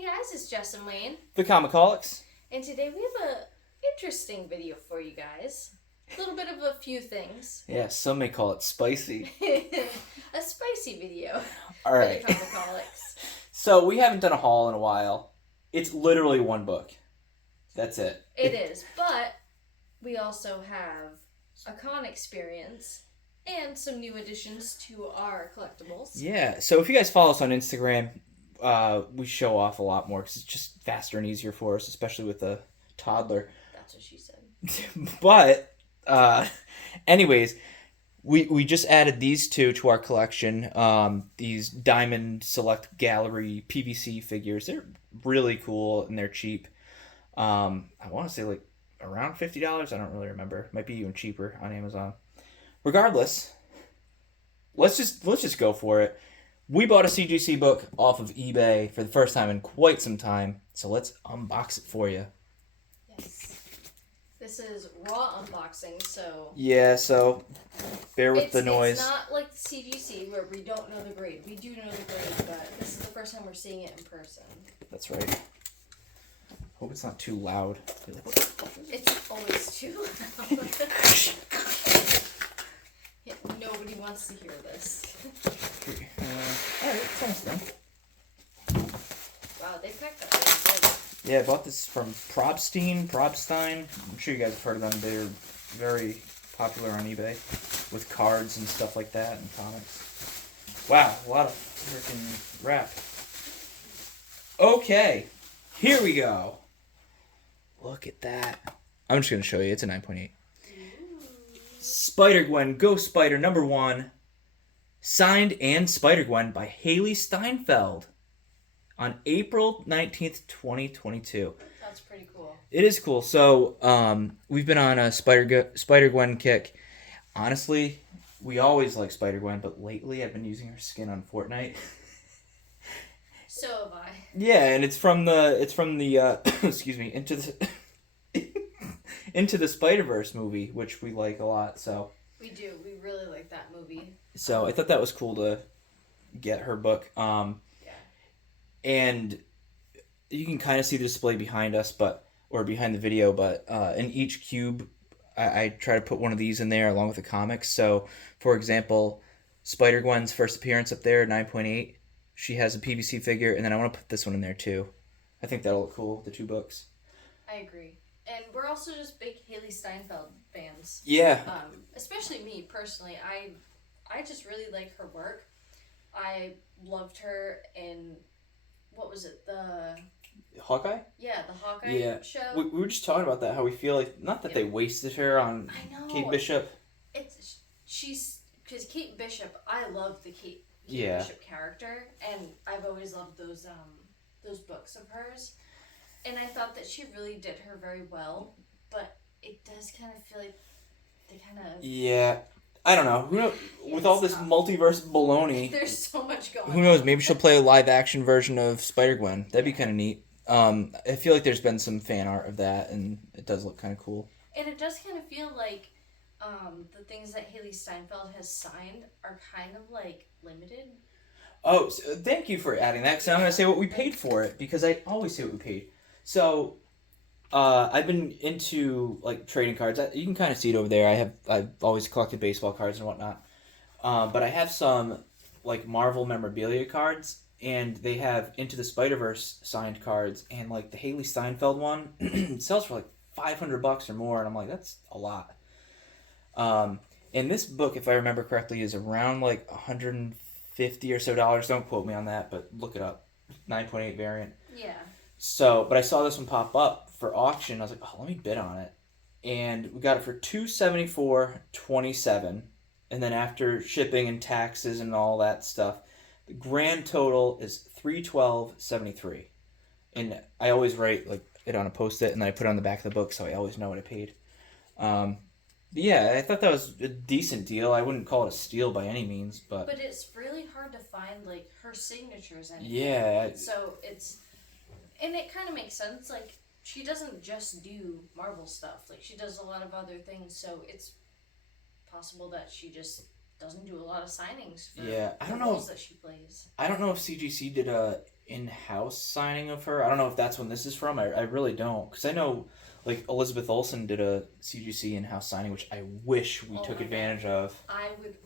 Hey guys, it's Jess and Wayne. The ComicHaulics. And today we have a interesting video for you guys. A little bit of a few things. Yeah, some may call it spicy. A spicy video All right. for the ComicHaulics. So we haven't done a haul in a while. It's literally one book. That's it. It is, but we also have a con experience and some new additions to our collectibles. Yeah, so if you guys follow us on Instagram, we show off a lot more because it's just faster and easier for us, especially with a toddler. That's what she said. But, anyways, we just added these two to our collection. These Diamond Select Gallery PVC figures. They're really cool and they're cheap. I want to say like around $50. I don't really remember. Might be even cheaper on Amazon. Regardless, let's just go for it. We bought a CGC book off of eBay for the first time in quite some time, so let's unbox it for you. Yes. This is raw unboxing, so... Yeah, so bear with the noise. It's not like the CGC where we don't know the grade. We do know the grade, but this is the first time we're seeing it in person. That's right. Hope it's not too loud. It's always too loud. Yeah, nobody wants to hear this. Alright, it's almost done. Wow, they packed that really good. Yeah, I bought this from Probstein. I'm sure you guys have heard of them. They're very popular on eBay with cards and stuff like that and comics. Wow, a lot of freaking wrap. Okay, here we go. Look at that. I'm just going to show you. It's a 9.8. Spider-Gwen, Ghost Spider #1. Signed and Spider-Gwen by Haley Steinfeld on April 19th, 2022. That's pretty cool. It is cool. So, we've been on a Spider-Gwen kick. Honestly, we always like Spider-Gwen, but lately I've been using her skin on Fortnite. So have I. Yeah, and it's from the excuse me, Into the Spider-Verse movie, which we like a lot, so. We do. We really like that movie. So I thought that was cool to get her book. Yeah. And you can kind of see the display behind us, or behind the video, but in each cube, I try to put one of these in there along with the comics. So, for example, Spider-Gwen's first appearance up there, 9.8. She has a PVC figure, and then I want to put this one in there too. I think that'll look cool, the two books. I agree. And we're also just big Haley Steinfeld fans. Yeah. Especially me, personally. I just really like her work. I loved her in, what was it, the... Hawkeye? Yeah, the Hawkeye show. We were just talking about that, how we feel like, not that they wasted her on Kate Bishop. Because Kate Bishop, I love the Kate Bishop character, and I've always loved those books of hers. And I thought that she really did her very well, but it does kind of feel like they kind of... Yeah. I don't know. Who knows? With all this multiverse baloney... There's so much going on. Who knows? Maybe she'll play a live-action version of Spider-Gwen. That'd be kind of neat. I feel like there's been some fan art of that, and it does look kind of cool. And it does kind of feel like the things that Haley Steinfeld has signed are kind of, like, limited. Oh, so thank you for adding that, because I'm going to say what we paid for it, because I always say what we paid. So, I've been into, like, trading cards. You can kind of see it over there. I've always collected baseball cards and whatnot. But I have some, like, Marvel memorabilia cards, and they have Into the Spider-Verse signed cards, and, like, the Haley Steinfeld one sells for, like, $500 or more, and I'm like, that's a lot. And this book, if I remember correctly, is around, like, $150 or so. Don't quote me on that, but look it up. 9.8 variant. Yeah. So, but I saw this one pop up for auction. I was like, oh, let me bid on it. And we got it for $274.27. And then after shipping and taxes and all that stuff, the grand total is $312.73. And I always write like it on a post-it, and then I put it on the back of the book, so I always know what I paid. Yeah, I thought that was a decent deal. I wouldn't call it a steal by any means, but it's really hard to find like her signatures and so it's. And it kind of makes sense. Like, she doesn't just do Marvel stuff. Like, she does a lot of other things. So it's possible that she just doesn't do a lot of signings for I don't know roles that she plays. I don't know if CGC did a in-house signing of her. I don't know if that's when this is from. I really don't, because I know like Elizabeth Olsen did a CGC in-house signing, which I wish we took advantage of. I would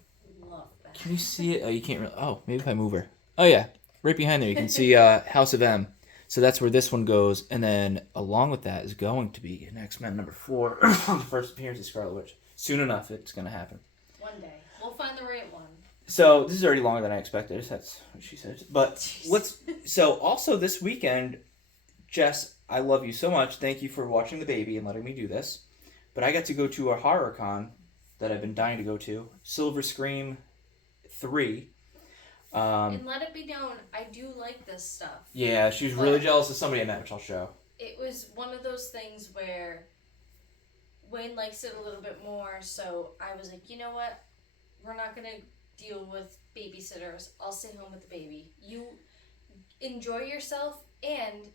love that. Can you see it? Oh, you can't really. Oh, maybe if I move her. Oh yeah, right behind there you can see House of M. So that's where this one goes, and then along with that is going to be an X-Men #4, the first appearance of Scarlet Witch. Soon enough, it's gonna happen. One day we'll find the right one. So this is already longer than I expected. That's what she said. But So also this weekend, Jess, I love you so much. Thank you for watching the baby and letting me do this. But I got to go to a horror con that I've been dying to go to, Silver Scream 3. And let it be known, I do like this stuff. Yeah, she was really jealous of somebody I met, which I'll show. It was one of those things where Wayne likes it a little bit more, so I was like, you know what? We're not going to deal with babysitters. I'll stay home with the baby. You enjoy yourself, and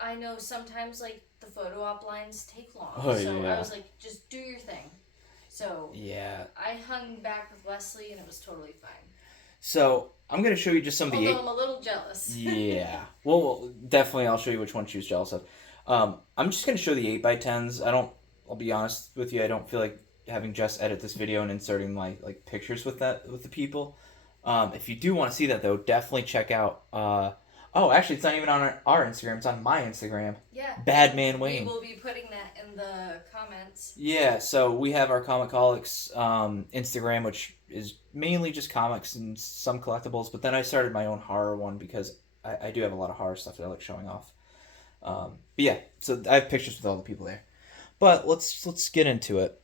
I know sometimes like the photo op lines take long. I was like, just do your thing. So yeah, I hung back with Wesley, and it was totally fine. So I'm going to show you just some of the... Although I'm a little jealous. Yeah. Well, definitely I'll show you which one she was jealous of. I'm just going to show the 8x10s. I'll be honest with you, I don't feel like having Jess edit this video and inserting my like pictures with the people. If you do want to see that though, definitely check out actually it's not even on our Instagram, it's on my Instagram. Yeah. Badman Wayne. We will be putting that in the comments. Yeah, so we have our ComicHaulics Instagram, which is mainly just comics and some collectibles, but then I started my own horror one because I do have a lot of horror stuff that I like showing off. But yeah, so I have pictures with all the people there. But let's get into it.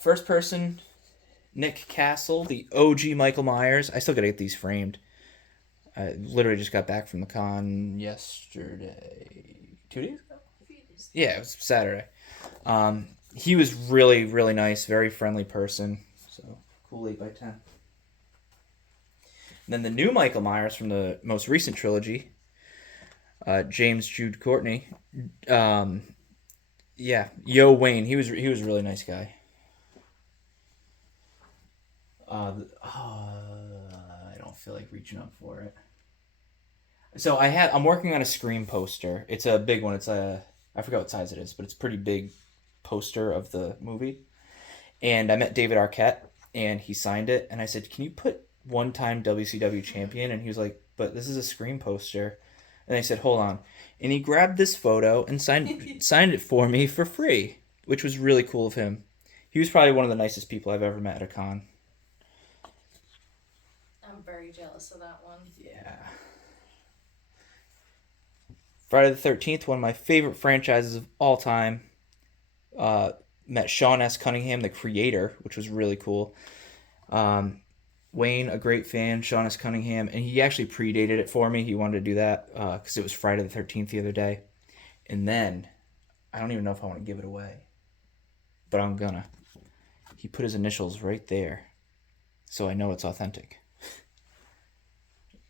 First person, Nick Castle, the OG Michael Myers. I still gotta get these framed. I literally just got back from the con yesterday. 2 days ago? Yeah, it was Saturday. He was really, really nice, very friendly person. So, cool 8x10. And then the new Michael Myers from the most recent trilogy, James Jude Courtney. Yo Wayne. He was a really nice guy. I don't feel like reaching up for it. So I'm working on a Scream poster. It's a big one. I forgot what size it is, but it's a pretty big poster of the movie. And I met David Arquette, and he signed it. And I said, "Can you put one-time WCW champion?" And he was like, "But this is a Scream poster." And I said, "Hold on." And he grabbed this photo and signed it for me for free, which was really cool of him. He was probably one of the nicest people I've ever met at a con. I'm very jealous of that one. Yeah. Friday the 13th, one of my favorite franchises of all time. Met Sean S. Cunningham, the creator, which was really cool. Wayne, a great fan, Sean S. Cunningham, and he actually predated it for me. He wanted to do that because it was Friday the 13th the other day. And then, I don't even know if I want to give it away, but I'm gonna. He put his initials right there, so I know it's authentic.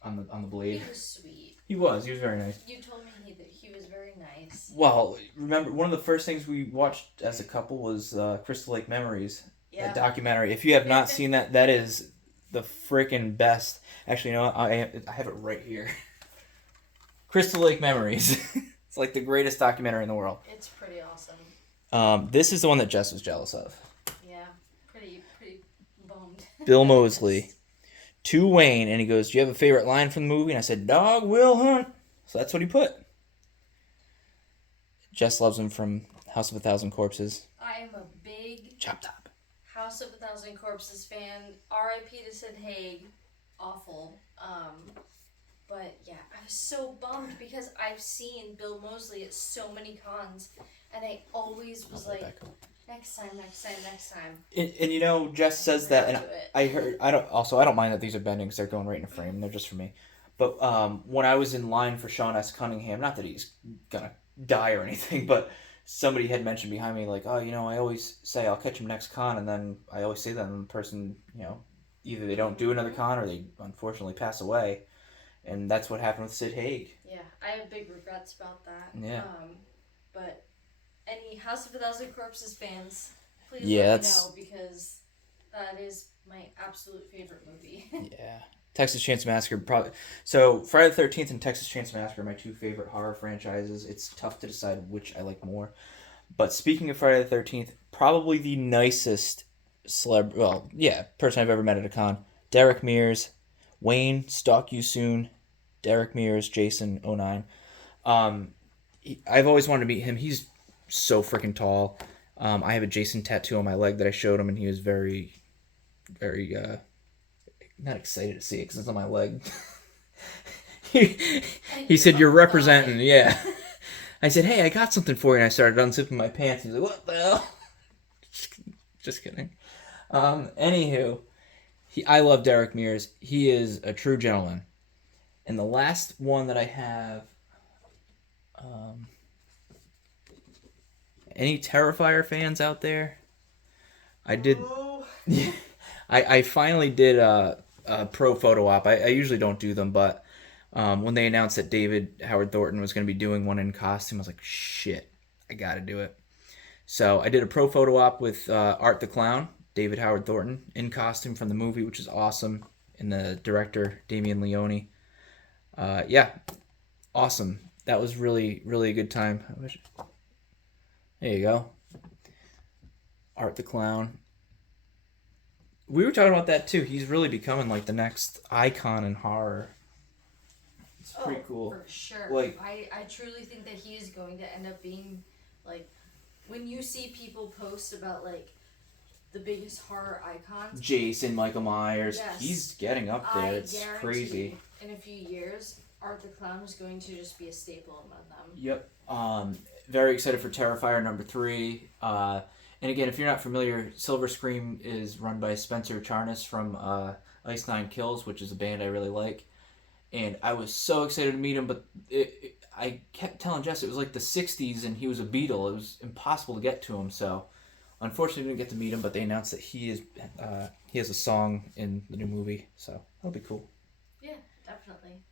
on the blade. He was sweet. He was very nice. You told me that he was very nice. Well, remember, one of the first things we watched as a couple was Crystal Lake Memories, a documentary. If you have not seen that, that is the freaking best. Actually, you know what? I have it right here. Crystal Lake Memories. It's like the greatest documentary in the world. It's pretty awesome. This is the one that Jess was jealous of. Yeah, pretty bummed. Bill Moseley to Wayne, and he goes, "Do you have a favorite line from the movie?" And I said, "Dog will hunt." So that's what he put. Jess loves him from House of a Thousand Corpses. I am a big Chop Top House of a Thousand Corpses fan. R.I.P. to Sid Haig. Awful. But yeah, I was so bummed because I've seen Bill Moseley at so many cons, and I always was like, next time. And you know, Jess says that, and I heard. I don't mind that these are bending because they're going right in a frame. They're just for me. But when I was in line for Sean S. Cunningham, not that he's gonna die or anything, but somebody had mentioned behind me, like, "Oh, you know, I always say I'll catch him next con," and then I always say that, and the person, you know, either they don't do another con or they unfortunately pass away, and that's what happened with Sid Haig. Yeah, I have big regrets about that. Yeah. But any House of a Thousand Corpses fans, please let me know, because that is my absolute favorite movie. Yeah. Texas Chainsaw Massacre, probably. So Friday the 13th and Texas Chainsaw Massacre are my two favorite horror franchises. It's tough to decide which I like more. But speaking of Friday the 13th, probably the nicest person I've ever met at a con. Derek Mears, Wayne, Stalk You Soon, Derek Mears, Jason 09. I've always wanted to meet him. He's so freaking tall. I have a Jason tattoo on my leg that I showed him, and he was very, very, not excited to see it because it's on my leg. he said, "You're representing," yeah. I said, "Hey, I got something for you," and I started unzipping my pants. He's like, "What the hell?" Just kidding. Anywho, I love Derek Mears. He is a true gentleman. And the last one that I have, any Terrifier fans out there? I did. I finally did a pro photo op. I usually don't do them, but when they announced that David Howard Thornton was going to be doing one in costume, I was like, shit, I got to do it. So I did a pro photo op with Art the Clown, David Howard Thornton, in costume from the movie, which is awesome, and the director, Damien Leone. Yeah, awesome. That was really, really a good time. There you go. Art the Clown. We were talking about that too. He's really becoming like the next icon in horror. It's pretty cool. For sure. Like, I truly think that he is going to end up being like, when you see people post about like the biggest horror icons, Jason, Michael Myers, yes, he's getting up there. It's crazy. In a few years, Art the Clown is going to just be a staple among them. Yep. Very excited for Terrifier number 3. And again, if you're not familiar, Silver Scream is run by Spencer Charnas from Ice Nine Kills, which is a band I really like. And I was so excited to meet him, but I kept telling Jess it was like the 60s and he was a Beatle. It was impossible to get to him, so unfortunately I didn't get to meet him, but they announced that he has a song in the new movie, so that'll be cool. Yeah, definitely.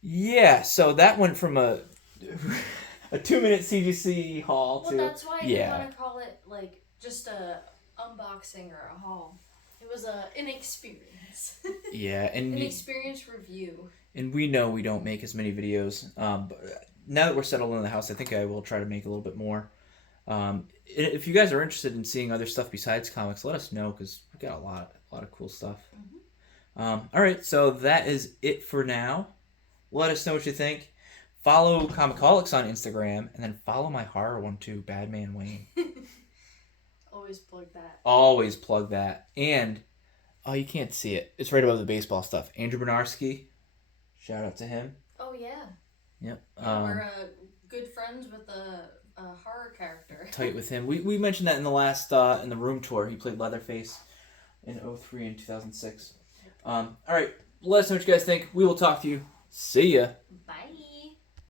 Yeah, so that went from a 2-minute CGC haul to... Well, that's why you want to call it like just a unboxing or a haul. It was an experience. Yeah, and an experience review. And we know we don't make as many videos. But now that we're settled in the house, I think I will try to make a little bit more. If you guys are interested in seeing other stuff besides comics, let us know because we've got a lot of cool stuff. Mm-hmm. All right, so that is it for now. Let us know what you think. Follow ComicHaulics on Instagram, and then follow my horror one too, Badman Wayne. Always plug that. Always plug that. And, oh, you can't see it. It's right above the baseball stuff. Andrew Bernarski. Shout out to him. Oh, yeah. Yep. We're good friends with a horror character. Tight with him. We mentioned that in the last, in the room tour. He played Leatherface in 2003 and 2006. All right. Let us know what you guys think. We will talk to you. See ya. Bye.